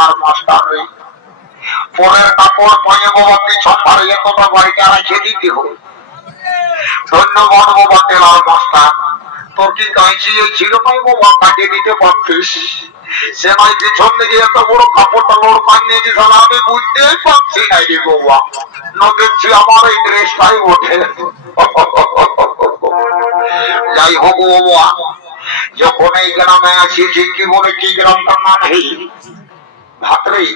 তেলার master রে, পরের কাপড় পায়ে বাবা পিছন ধারে এতটা বাড়িতে রেখে দিতে হবে। ধন্যবাদ বাবা তেলার মাস্টার, তোর কি কাঁচি ছিল না বাবা, কাটিয়ে দিতে পারতিস। সে নয় পিছন দিকে এত বড় কাপড়টা লোড় নিয়েছিস, আমি বুঝতেই পারছি না রে বাবা, না দেখছি আমার এই ড্রেসটাই ওঠে। যাই হোক বাবা, যখন এই গ্রামে আছি কি বলে, কি গ্রামটার নাম এই ভাতরি,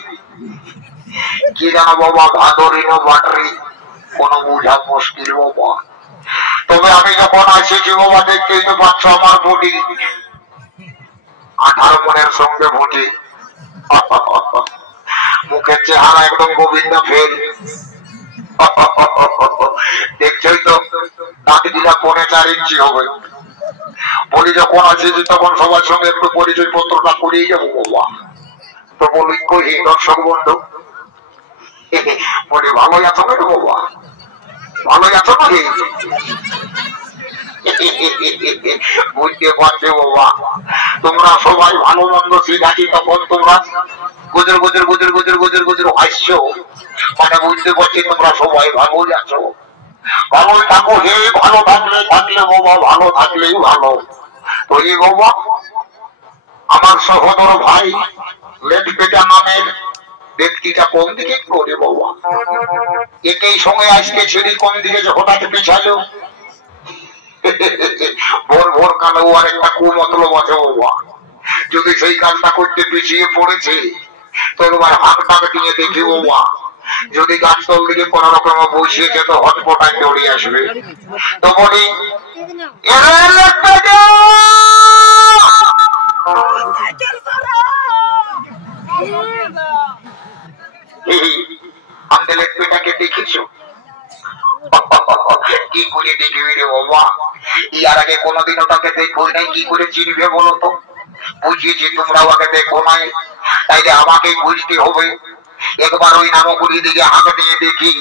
কি জানো বাবা, ভাদরি না বাটরি, কোন বুঝা মুশকিল বাবা। তবে আমি যখন আসেছি বাবা, দেখতেই তো পাচ্ছ আমার বডি 18 মনের সঙ্গে ভুটি, মুখের চেহারা একদম গোবিন্দ ফেল। দেখছই তো দাঁত দিলা 4.5 ইঞ্চি হবে। বলি যখন আসেছি তখন সবার সঙ্গে একটু পরিচয় পত্রটা করিয়ে যাবো বাবা। তো বলি কই দর্শক বন্ধু, বলি ভালোই আছো না বাবা, ভালোই আছো নাকি? বুঝতে পারছো বাবা, তোমরা সবাই ভালো মন্দ শিখাচ্ছি তখন তোমরা গুজর গুজর গুজর গুজর গুজর গুজর হাসছো, মানে বুঝতে পারছি তোমরা সবাই ভালো আছো। ভালো থাকো হে, ভালো থাকলে থাকলে বাবা, ভালো থাকলেই ভালো। তো এই বাবা আমার সহোদর ভাই লেটপেটা নামের ব্যক্তিটা কোন দিকে করে বাবা, একই সঙ্গে আজকে ছেড়ে কোন দিকে যে হঠাৎ পিছালো, ভোর ভোর কালো আর একটা কুমতলব আছে বাবা। যদি সেই কাজটা করতে পিছিয়ে পড়েছে তো এবার হাতটাকে দিয়ে দেখি বাবা, যদি গাছতল দিকে কোন রকম বসিয়েছে তো হটপটায় দৌড়িয়ে আসবে। তো বলি আমাদের লেটপেটাকে দেখেছো? কি করে দেখবি রে বাবা, ইয়ার আগে কোনোদিনও তাকে দেখবো নাই, কি করে চিনবে বলো তো? বুঝিয়েছি তোমরাও আগে দেখো নাই, তাইলে আমাকেই বুঝতে হবে। একবার ওই নামকুলি দিকে হাতে নিয়ে দেখি,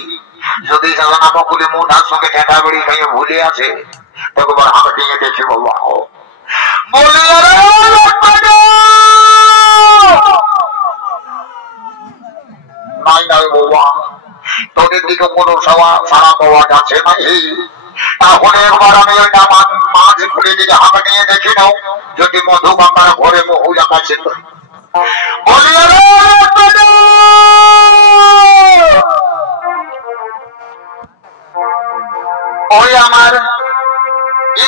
যদি নামকুলি মোটার সঙ্গে ঠেকা বেড়ি খাইয়ে ভুলে আছে তো একবার হাতে নিয়ে দেখি বাবা। নাই নাই বাবা, তোদের দিকে কোনো সারা পাওয়া যাচ্ছে না। তাহলে একবার আমি ওই মাঝ খুলে দিকে হাতে নিয়ে দেখি নাও, যদি মধুবাবার ঘরে মহুলা কাছে তো ওই আমার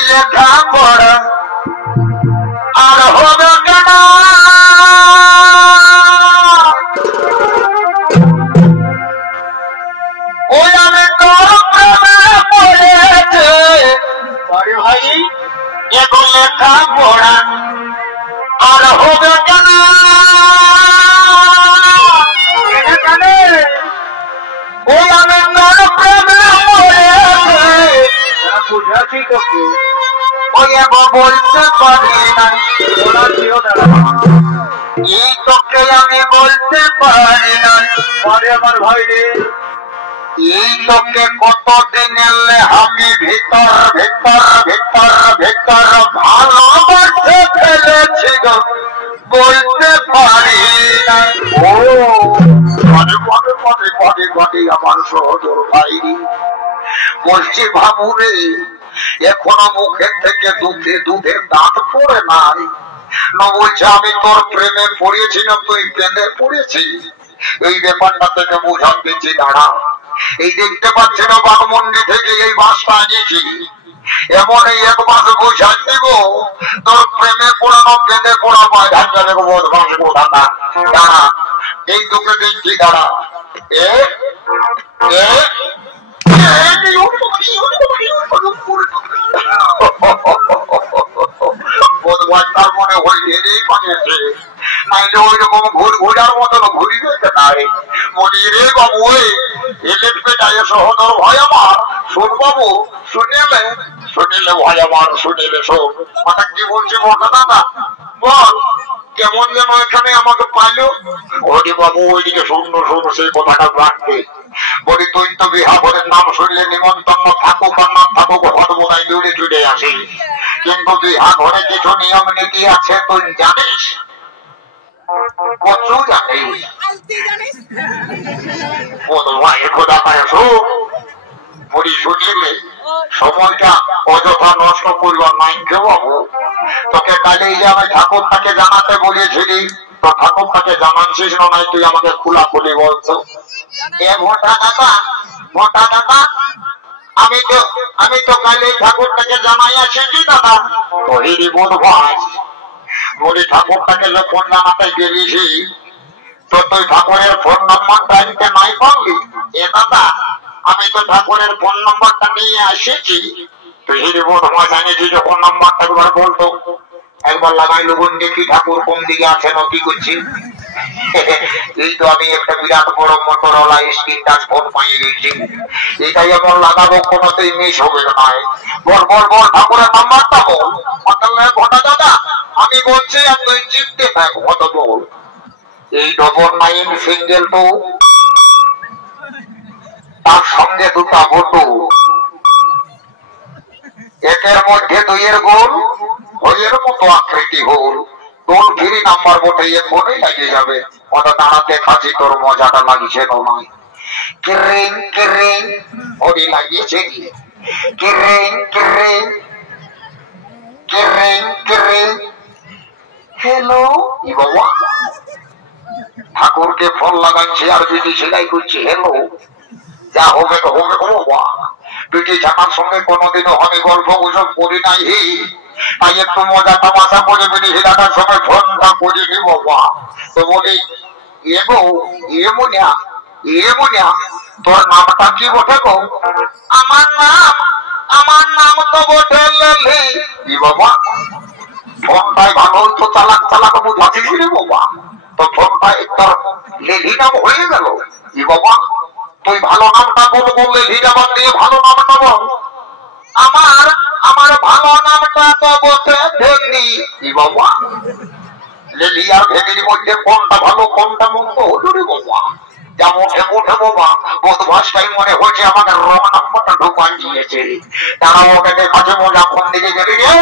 লেখা পড়া আর হবে কেন, ওই আমি তোর প্রেমে পড়েছে ভাই, এগো লেখা পড়া আর হবে কেন, ওই আমি তোর প্রেমে পড়েছে বুঝাছি তোকে, ওই এগো বলতে পারি না, এই তোকে আমি বলতে পারি না। আমার ভাই রে, এই লোকে কতদিন এলে আমি ভিতর ভিতর ভিতর ভিতর ভালোবাসে ফেলেছি গো, বলতে পারি না। ও পদে পদে পদে পদে পদে আমার সহোদর ভাই বলছি বাবু রে, এখনো মুখের থেকে দুধের দাঁত পড়ে নাই না, বলছে আমি তোর প্রেমে পড়েছি না তুই প্রেমে পড়েছি, এই ব্যাপারটা থেকে বুঝান দিচ্ছি। দাঁড়া, এই দেখতে পাচ্ছি না বাঘমন্ডি থেকে এই বাসটা আনিয়েছি, এমন এই এক মাস বুঝান দিব তোর প্রেমে পড়ানো প্রেমে পড়া পায় ধাক্কা দেবো বদমাস বোঝাটা। দাঁড়া, এই তোকে দেখছি, দাঁড়া এ বদমাসটার মনে হয় এরেই বানিয়েছে, নাইলে ওই রকম ঘুরার মতন ঘুরি যেতে নাই। বলি রে বাবু, সহোদর ভাই আমার, শোন বাবু, শুনিলে শুনিলে ভাই আমার, শুনিলে শোন। মানে কি বলছি বলটা দাদা, বল কেমন যেন এখানে আমাকে পাইলো। ওরে বাবু ওইদিকে শূন্য শূন্য সেই কথাটা রাখবে। বলি তুই তো বিহাবরের নাম শুনলে নিমন্ত্রণ থাকুক আর না থাকুক হট বোধহয় দৌড়ে চলে আসি, কিন্তু বিহা ঘরে কিছু নিয়ম নীতি আছে তুই জানিস? কচু জানি ভাইয়ের খোদা পাইছো পরি শুনিলে সময়টা অযথা নষ্ট করবার নাই কেউ বাবু। তোকে কালে এই যে আমি ঠাকুরটাকে জানাতে বলেছিলি, তো ঠাকুরটাকে জানাচ্ছিস না নাই তুই আমাকে খোলাখুলি বলছো। এ মোটা দাদা, মোটা দাদা, আমি তো কালে ঠাকুরটাকে জানাই আছি কি দাদা? ওই বোধ ভাই বলি ঠাকুরটাকে যখন জানাতে গেলিছি তো তুই ঠাকুরের ফোন নম্বরটা দিতে নাই পারলি। এ দাদা, আমি তো ঠাকুরের ফোন নম্বরটা নিয়ে আসেছি। তুই বোধ ভাই জানিয়েছি যখন নম্বরটা একবার বলতো, একবার লাগাই লোগুন দেখি ঠাকুর কোন দিকে আছেন কি করছি। এই তো আমি একটা বিরাট বড় মোটরওয়ালা স্ক্রিন টাচ ফোন পাইয়ে গেছি, এটাই এমন লাগাবো কোনোতেই মিস হবে না। বল বল বল ঠাকুরের নাম্বারটা বল। ঘটা দাদা আমি বলছি আর তুই চিপতে থাক। কত বল? এই 99 সিঙ্গেল টু, তার সঙ্গে দুটা ফটো, একের মধ্যে দুইয়ের গোল, হইয়ের মতো আকৃতি গোল, টোল ফ্রি নাম্বার বটে, এ ফোনে লাগিয়ে যাবে। ওটা দাঁড়াতে খাচ্ছি, তোর মজাটা লাগিয়েছে নয়। কিরিং কিরিং ওরি লাগিয়েছে কি? কিরিং কিরিং কিরিং কিরিং। হ্যালো ই বাবা, ঠাকুরকে ফোন লাগাচ্ছি আর বিটি সেলাই করছি। হ্যালো, যা হবে তো হবে গো বাবা। বিটি জানার সঙ্গে কোনোদিনও আমি গল্প গুজব করি নাই, তাই একটু মজা তামাশা করে বিটি হিলাটার সঙ্গে ফোনটা করিনি বাবা। তো বলি এ গো এমনিয়া, এমনিয়া তোর নামটা কি বটে গো? আমার নাম তো বটে লেলি। ই বাবা, ফোনটাই ভালো তো চালাক চালাক বুঝাচ্ছিস রে বাবা, তো ফোনটাই তোর লেলি নাম হয়ে গেল। ই বাবা, তুই ভালো নামটা বলবো, লেলি নাম দিয়ে ভালো নামটা বল। আমার ভালো নামটা তো বটে ভেন্ডি। ই বাবা, লেলি আর ভেন্ডির মধ্যে কোনটা ভালো কোনটা মন্দ হলো রে বাবা? যা মুখে মুখে বাবা বোধ ভাষাই মনে হচ্ছে আমাকে রং নাম্বারটা ঢোকান দিয়েছে। তারা ওকে দেখাচ্ছে মজা কোন দিকে গেলি রে?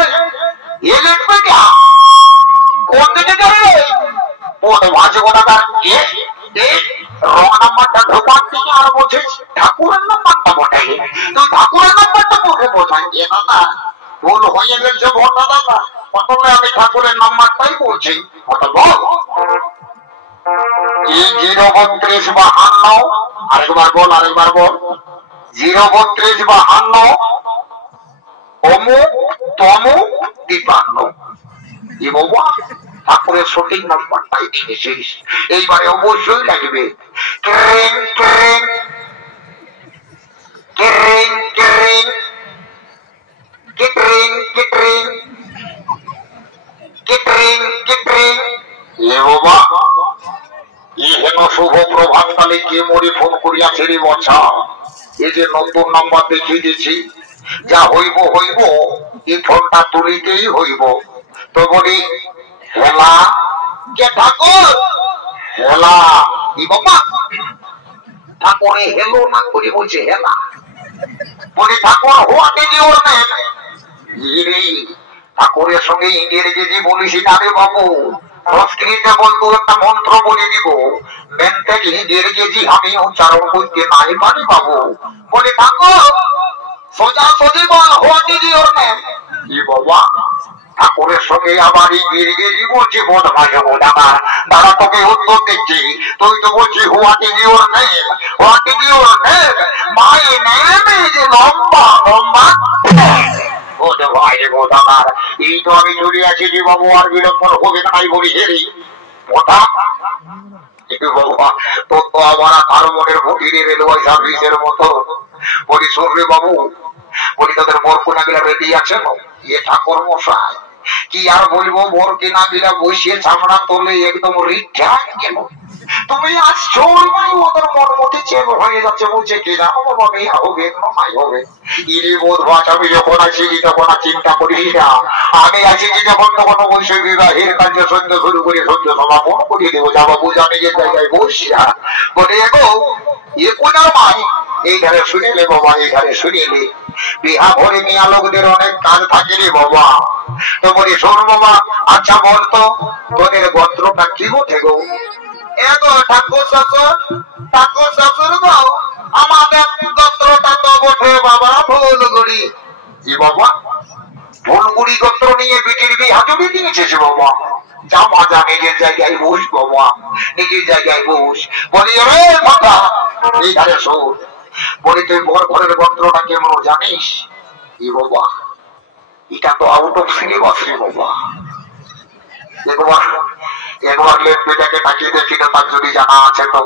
এ লিখবে না কোন দিকে গেলি রে? বোধ ভাষে কোথাকার রং নাম্বারটা ঢোকান দিয়ে আর বলছিস ঠাকুরের নাম্বারটা বটাই। তুই ঠাকুরের নাম্বারটা মুখে বোঝাই। এ দাদা ভুল হয়ে গেছে ভোটা দাদা, প্রথমে আমি ঠাকুরের নাম্বারটাই বলছি। ওটা বল। এই 03252, আরেকবার বল, আরেকবার বল। 03252 অমুক তমুক 53। এ বাবা, ঠাকুরের সঠিক নাম্বারটাই দিয়েছিস। এইবারে অবশ্যই লাগবে। Train train train train train train train train. এ বাবা, এহেন শুভ প্রভাত কালে কে মরি ফোন করিয়াছে রে বছা? এই যে নতুন নাম্বার দেখিয়ে দিয়েছি, যা হইব হইব, এই ফোনটা তুলিতেই হইব। তো বলি হেলা কে ঠাকুর? হেলা ই বাবা, ঠাকুরে হেলো না করে বলছে হেলা। বলি ঠাকুর হোয়াট ইজ ইউর নেম? ঠাকুরের সঙ্গে ইংরেজি বলিস না রে বাবু, সংস্কৃতে বলতো একটা মন্ত্র বলে দিব, মেন্টালি ইংরেজি আমি উচ্চারণ করতে নাই পারি বাবু। বলে ঠাকুর সোজা সোজি বল হোয়াট ইজ ইউর নেম? ই বাবা, ঠাকুরের সঙ্গে আবার ইংরেজি বলছি বোধ ভাষা বোধ আমার। তারা তোকে উত্তর দিচ্ছি, তুই তো বলছি what is your name, what is your name? My name is লম্বা লম্বা। এই তো আমি চলে আছি যে বাবু, আর বিলম্বন হবে না বলি হেরি ওটা বাবা। তোর তো আমার কারো মনের ভুটিরে রেলওয়ে সার্ভিসের মতো। বলি শোন রে বাবু, বলি তোদের বরকুনা গিলা রেডি আছে? এ ঠাকুর মশাই কি আর বলবো, বর কিনা গিলা বসিয়ে ছামড়া তোলে একদম রিঠা গেল। তুমি আসছো ওদের মন মধ্যে চেঞ্জ হয়ে যাচ্ছে, বলছে কি না বাবা মেয়ে হবে নাই হবে। ইনি বোধ ভাষা আমি যখন আছি তখন চিন্তা করি না, আমি আছি কি যখন তখন অবশ্যই বিবাহের কার্য সদ্য শুরু করে সদ্য সমাপন করে দেবো। যাবো বুঝা নিজের জায়গায় বসিয়া বলে এগো এ কোন মাই এই ধারে শুনিলে বাবা, এই ধারে শুনিলে বিহা ভরে মিয়া লোকদের অনেক কাজ থাকে রে বাবা। তো বলি শোন বাবা, আচ্ছা বলতো তোদের গোত্রটা কি উঠে গো? এগো ঠাকুর শ্বশুর, ঠাকুর শ্বশুর গো, আমাদের গোত্রটা তো ওঠে বাবা ফুলগুড়ি। কি বাবা? ফুলগুড়ি গোত্র নিয়ে বিটির বিহা জুড়ে দিয়েছিস বাবা? যা মজা, নিজের জায়গায় বস বাবা, নিজের জায়গায় বস। বলি রে কথা, এই ধারে শোন, বলি তুই বর ঘরের গোত্রটা কেমন জানিস? কি বাবা? এটা তো আউট অফ সিলেবাস রে বাবা। একবার লেপটাকে তাকিয়ে দেখি না, তার যদি জানা আছে তো।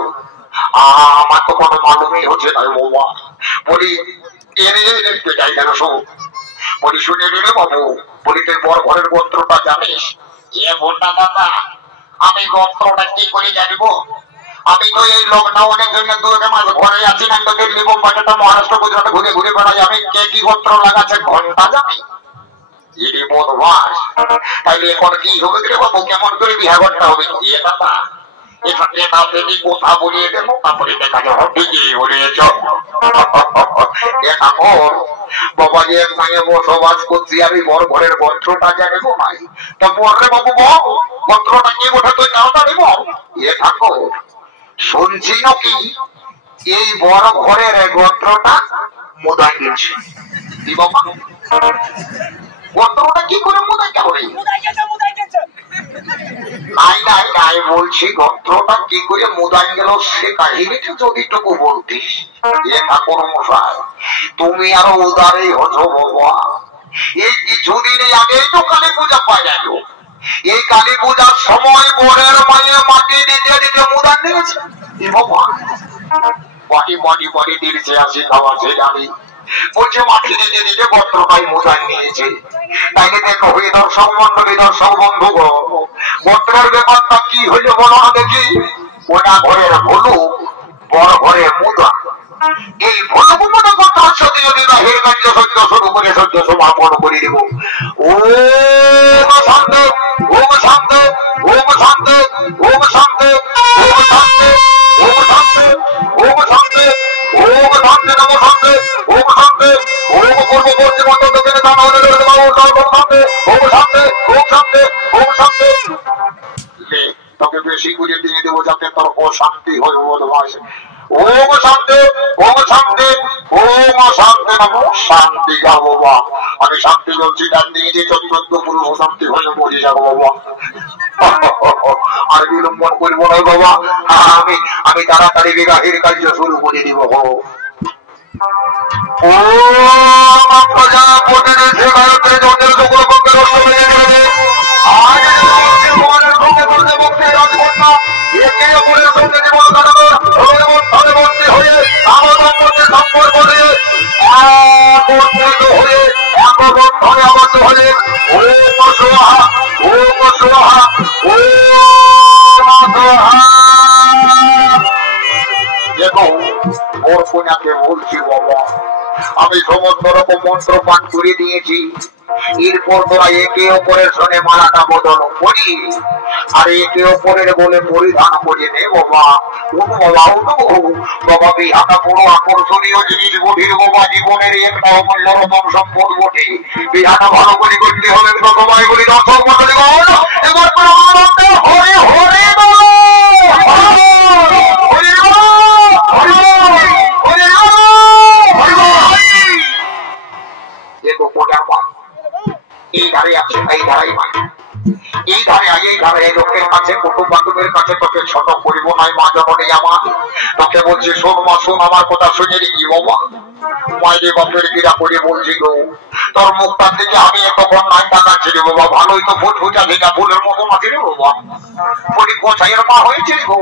আমার তো কোনো মালুমই হচ্ছে না বাবা। বলি এনে লেপটাই কেন শোন, বলি শুনে রে বাবু, বলি তুই বর ঘরের গোত্রটা জানিস? এ ভোটা দাদা, আমি গোত্রটা কি করে জানিব? আমি তো এই লকডাউনের জন্য 2 মাস ঘরে আছি না, তো দিল্লি বোম্বাইটা মহারাষ্ট্র গুজরাটে ঘুরে ঘুরে বেড়াই। আমি কে কি গোত্র লাগাচ্ছে ঘন্টা জানি? ইরে বদমাস, তাইলে এখন কি হবে রে বাবু? কেমন করে বিহা করতে হবে? এ দাদা, এখানে না পেলি কথা বলিয়ে দেবো, তারপরে দেখা যাবে ঠিকই বলিয়েছ। এটা কর বাবা, এক মায়ে বসবাস করছি আমি, বড় ঘরের গোত্রটা জানিবো নাই? তো বলরে বাবু বল, গোত্রটা কি ওঠে তুই তাড়াতাড়ি বল। এ ঠাকুর, শুনছি নাকি এই বড় ঘরের গোত্রটা মুদাই গেছে? কি বাবা, গোত্রটা কি করে মুদাই যাবে? নাই নাই নাই বলছি, গোত্রটা কি করে মুদাই গেল সে কাহিনীটা যদি টুকু বলতিস। এ ঠাকুর মশাই, তুমি আরো উদারেই হছো বাবা। এই কিছুদিন আগেই তো কালী পূজা পাই গেল। এই কালী পূজার সময় বরের মায়ের মাটি দিতে দিতে মুদান দিয়েছে। মাটি মাটি মাটি দিয়েছে, আসি খাওয়া সে জানি। বলছে মাটি দিতে দিতে গোত্রটাই মুদান নিয়েছে। তাইলে দেখো এই দর্শক মন্ডলী, দর্শক বন্ধুগণ, গোত্রের ব্যাপারটা কি হইলে বলো না দেখি। ওটা ঘরের ভুলু, বড় ঘরে মুদা। এই ভুলু মুদা গোত্র সাথে যদি বাহির কার্য সহ্য শুরু করে সহ্য সমাপন করে দেব। ও শান্তি, ওম শান্তি, ওম শান্তি, ওম শান্তি, ওম শান্তি, ওম শান্তি, ওম শান্তি, ওম শান্তি, নম শান্তি, ওম শান্তি, ওম পূর্ববর্তী মন্ত্র থেকে জানা হলে ওম শান্তি, ওম শান্তি, ওম শান্তি, ওম শান্তি। তোকে বেশি করে দিয়ে দেবো যাতে তোর অশান্তি হয়। বদমাস, ওম শান্তি, ওম শান্তি, ওম শান্তি, নম শান্তি। যাবো বাবা, আমি শান্তি বলছি, ডান দিকে যে 14 পুরুষ শান্তি হয়ে মরে যাবো বাবা। আর বিলম্বন করবো না বাবা, আমি তাড়াতাড়ি বিবাহের কার্য শুরু করে দিব। ও প্রজাপতির সেবায়তের জন্য সকল পক্ষের অষ্টমী আজ জীবনের সঙ্গে করতে মুক্তি রাজকন্যা একে অপরের সঙ্গে জীবন কাটানোর ধর্মবর্তী হয়ে আমাদের মধ্যে সম্পর্ক হয়ে একত্রিত হয়ে একবদ্ধে আবদ্ধ হয়ে ওম সোহা, ওম সোহা, ওম সোহা। দেখো ওর কন্যাকে বলছি বাবা, আমি সমস্ত রকম মন্ত্র পাঠ করে দিয়েছি। এরপর তোরা একে অপরের সঙ্গে মালাটা বদল করি আর একে অপরের বলে পরিধান করে নে বাবা। বাবা বাবা, বিহাটা বড় আকর্ষণীয় জিনিস বটির বাবা, জীবনের একটা অমূল্য রকম সম্পদ বটে। বিহাটা ভালো করে করতে হবে সবাই বলি দর্শক মন্ডলী এবার হরে হরে এই ধারে আছে, এই ধারাই মাই, এই ধারে এই ধারে লোকের কাছে কুটুম বান্ধবের কাছে তোকে ছোট করিব নাই। মা জননী আমার, তোকে বলছি শোন মা, শোন আমার কথা শুনে কি বাবা। মায়ের বাপের গিরা করে বলছি গো, তোর মুখটার দিকে আমি এতক্ষণ নাই তাকাচ্ছি রে বাবা। ভালোই তো ফুট ফুটা ভেঙা ফুলের মতো মাঝে রে বাবা। বলি কোথায়ের মা হয়েছে গো?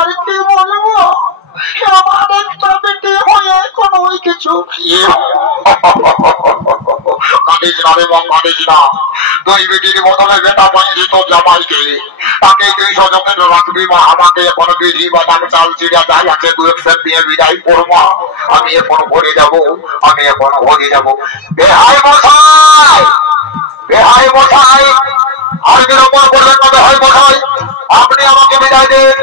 আর কি বলবো, আমার একটা বেটি হয়ে কোনো কিছু কাটিস না রে বাবা, কাটিস না। দুই বেটির বদলে বেটা পাইছি তো জামাইকে, তাকে তুই সযত্নে রাখবি মা। আমাকে এখন বিধি বাদাম চাল চিড়া যাই আছে 2 সেট দিয়ে বিদায় করবো। আমি এখন ঘরে যাব, আমি এখন ঘরে যাব। বেহাই মশাই, বেহাই মশাই, আর কি রকম বললেন না বেহাই মশাই, আপনি আমাকে বিদায় দেন।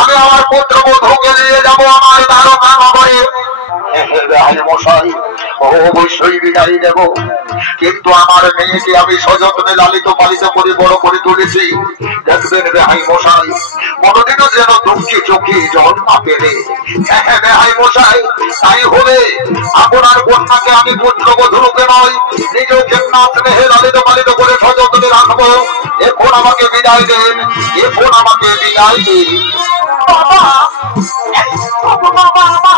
আমি আমার পুত্রবধূকে নিয়ে যাবো আমার দ্বারকা নগরে। মশাই অবশ্যই বিদায় দেব, কিন্তু আমার মেয়েকে আমি সযত্নে লালিত পালিত করে বড় করে তুলেছি। দেখবেন বেহাই মশাই, কোনদিনও যেন দুঃখী চোখে জল না পেলে। হ্যাঁ বেহাই মশাই, তাই হলে আপনার কন্যাকে আমি পুত্রবধূকে নয়, নিজেকে না স্নেহে লালিত পালিত করে সযত্নে রাখবো। এখন আমাকে বিদায় দেন, এখন আমাকে বিদায় দিন। বাবা বাবা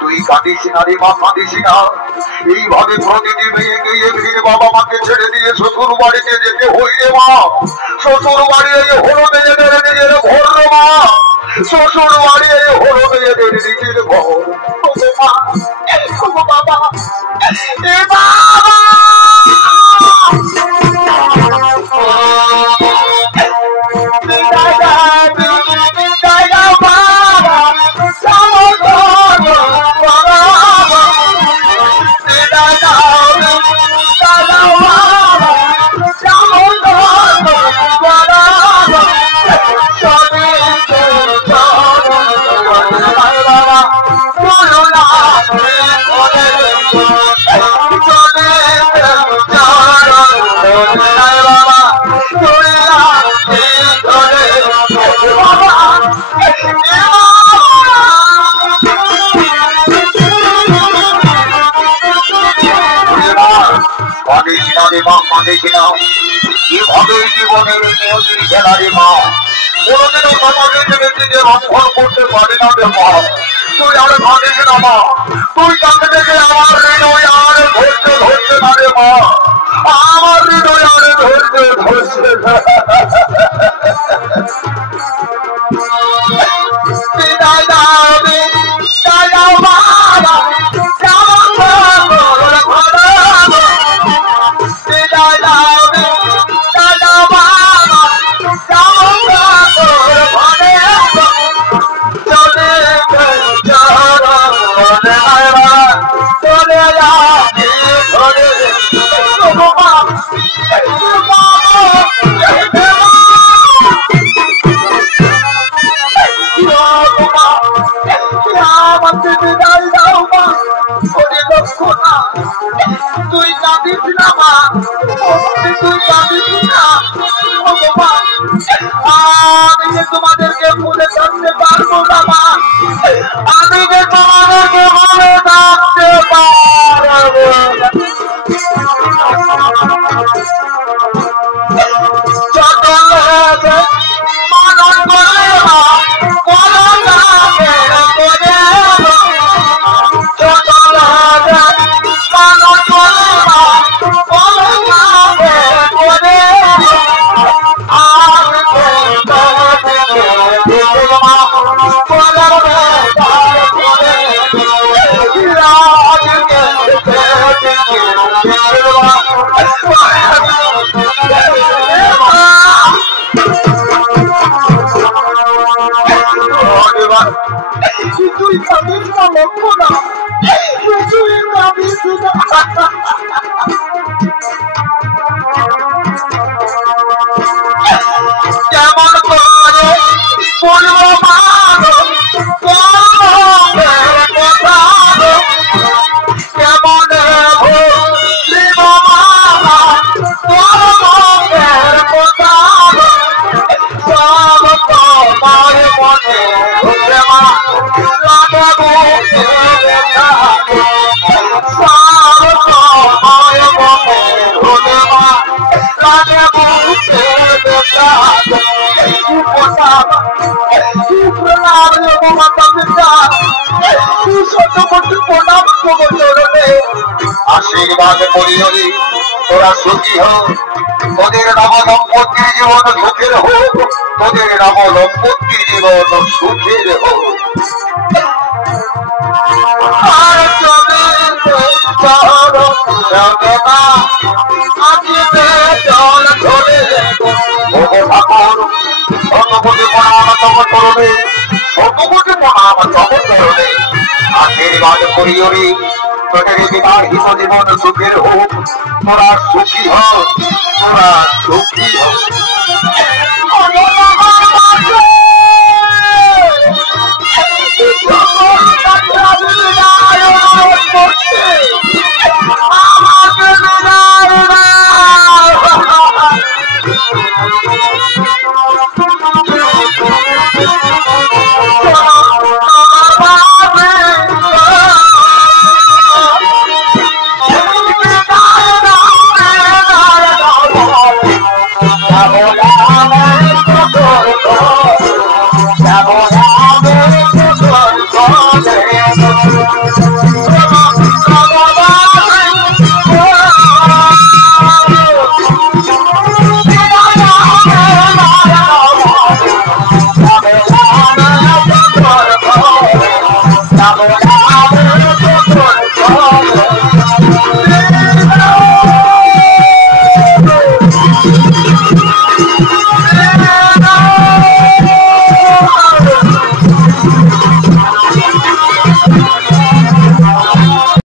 তুই কাঁদিস না রে মা, কাঁদিস না। এইভাবে প্রতিটি মেয়েকে একদিন বাবা মাকে ছেড়ে দিয়ে শ্বশুর বাড়িতে যেতে হইলে মা, শ্বশুর বাড়ি হলো মেয়েদের নিজের ঘর রে মা, শ্বশুর বাড়ি হলো মেয়েদের নিজের ঘর। বাবা এ বাবা কিভাবে জীবনের নিয়তির খেলারে মা, কোনদিনও সমাজে নিজেকে রক্ষণ করতে পারে না রে মা। তুই আর ভাবিস না মা, তুই তাকে দেখে আমার হৃদয় আর ধরতে ধরছে না রে মা, আমার হৃদয় আর ধরতে ধরছে না। বিদায় দাও বিদায় দাও বাবা, বিদায় দাও বিদায় দাও বাবা, চলে চলে তুই কাঁদিস না মা, তুই কাঁদিস না। আমি যে তোমাদেরকে ভুলে থাকতে পারবো না মা, আমি যে তোমাদেরকে ভুলে থাকতে পারবো না। মানন করে মা কোনো তুই কাঁদিস না লক্ষ্য না, তুই কাঁদিস না। কেমন করে বলবো মানো কথা, কেমন ভুলিব মামা তোমার কথা, সব তোমার মনে হতে মা লাগে বুকে ব্যথা, সব তোমার মনে হতে মা লাগে বুকে ব্যথা। আশীর্বাদ করি তোরা সুখী হোক, তোদের নাম দম্পতির জীবন সুখের হোক, তোদের নাম দম্পতির জীবন সুখের হোক। আর জল ধরে ঠাকুর শতকোটি প্রণাম তব করবে, শতকোটি প্রণাম তব করবে। আগে নির্বাণ করিওরে তোদের বিবাহিত জীবন সুখের হোক তোরা সুখী হ তোরা সুখী হ Oh,